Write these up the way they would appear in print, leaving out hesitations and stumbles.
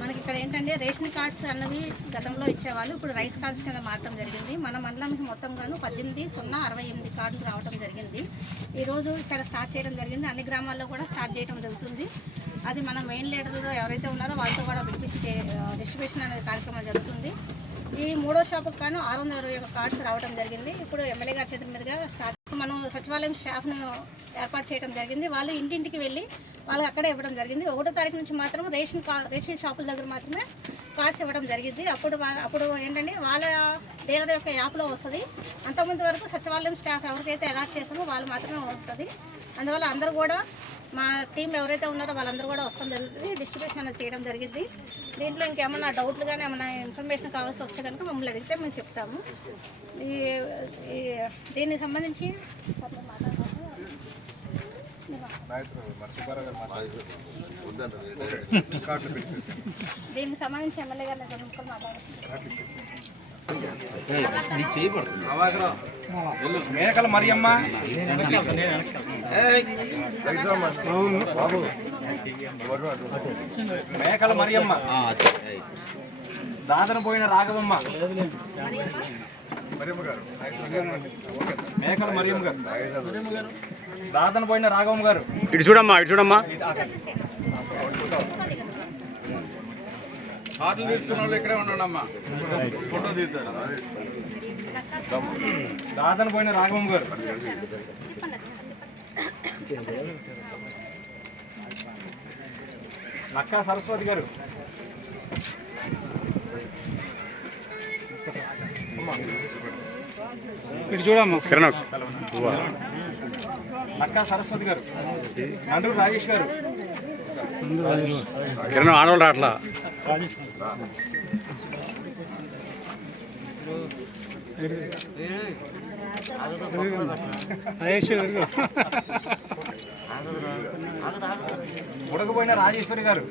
మనకి ఇక్కడ ఏంటంటే రేషన్ కార్డ్స్ అన్నవి గతంలో ఇచ్చేవాళ్ళు, ఇప్పుడు రైస్ కార్డ్స్ కింద మారడం జరిగింది. మన మండలానికి మొత్తంగాను 18,068 కార్డులు రావడం జరిగింది. ఈరోజు ఇక్కడ స్టార్ట్ చేయడం జరిగింది. అన్ని గ్రామాల్లో కూడా స్టార్ట్ చేయడం జరుగుతుంది. అది మన మెయిన్ లీడర్లు ఎవరైతే ఉన్నారో వాళ్ళతో కూడా పిలిపించి డిస్ట్రిబ్యూషన్ అనే కార్యక్రమం జరుగుతుంది. ఈ మూడో షాపుకి కానీ 621 కార్డ్స్ రావడం జరిగింది. ఇప్పుడు ఎమ్మెల్యే గారి చేతుల మీదుగా స్టార్ట్ మనం సచివాలయం స్టాఫ్ను ఏర్పాటు చేయడం జరిగింది. వాళ్ళు ఇంటింటికి వెళ్ళి వాళ్ళకి అక్కడే ఇవ్వడం జరిగింది. 1వ తారీఖు నుంచి మాత్రం రేషన్ షాపుల దగ్గర మాత్రమే కార్డ్స్ ఇవ్వడం జరిగింది. అప్పుడు ఏంటంటే వాళ్ళ డీలర్ యొక్క యాప్లో వస్తుంది. అంతకుముందు వరకు సచివాలయం స్టాఫ్ ఎవరికైతే అలాట్ చేసామో వాళ్ళు మాత్రమే ఉంటుంది. అందువల్ల అందరూ కూడా మా టీం ఎవరైతే ఉన్నారో వాళ్ళందరూ కూడా వస్తాం జరుగుతుంది. డిస్ట్రిబ్యూషన్ అనేది చేయడం జరిగింది. దీంట్లో ఇంకేమన్నా డౌట్లు కానీ ఏమైనా ఇన్ఫర్మేషన్ కావాల్సి వస్తే కనుక మమ్మల్ని అడిగితే మేము చెప్తాము. దీనికి సంబంధించి ఎమ్మెల్యే గారిని మేకల మరియమ్మ, మేకల మరియమ్మ, దాదన పోయిన రాఘవమ్మ, మేకల మరియమ్మ గారు, దాదన పోయిన రాఘవమ్మ గారు. ఇటు చూడమ్మా, ఇటు చూడమ్మా. కార్డులు తీసుకున్న వాళ్ళు ఇక్కడే ఉండమ్మా, ఫోటో తీస్తాడు. దాదన పోయిన రాఘవమ్మ గారు, నక్కా సరస్వతి గారు, ఇటు చూడమ్మా. శరణ నక్కా సరస్వతి గారు, నండూరు రాజేష్ గారు, కిరణ్ ఆడవాళ్ళు రాట్లా. ఉడకపోయిన రాజేశ్వరి గారు,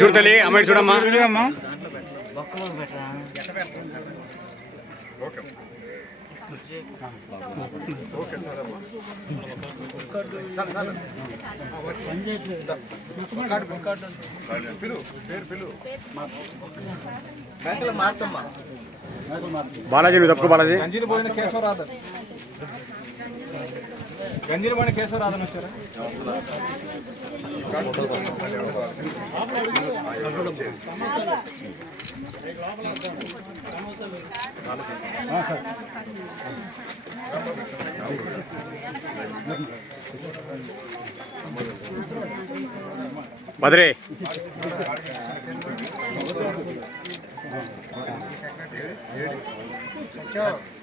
చూడు తల్లి, అమ్మాయి చూడమ్మా. బాలాజీ నువ్వు తప్పుకో. బాలాజీ గంజిని పోయిన కేశవరాధన్, గంజిని పోయిన కేశవరాధన్ వచ్చారా? బద్రే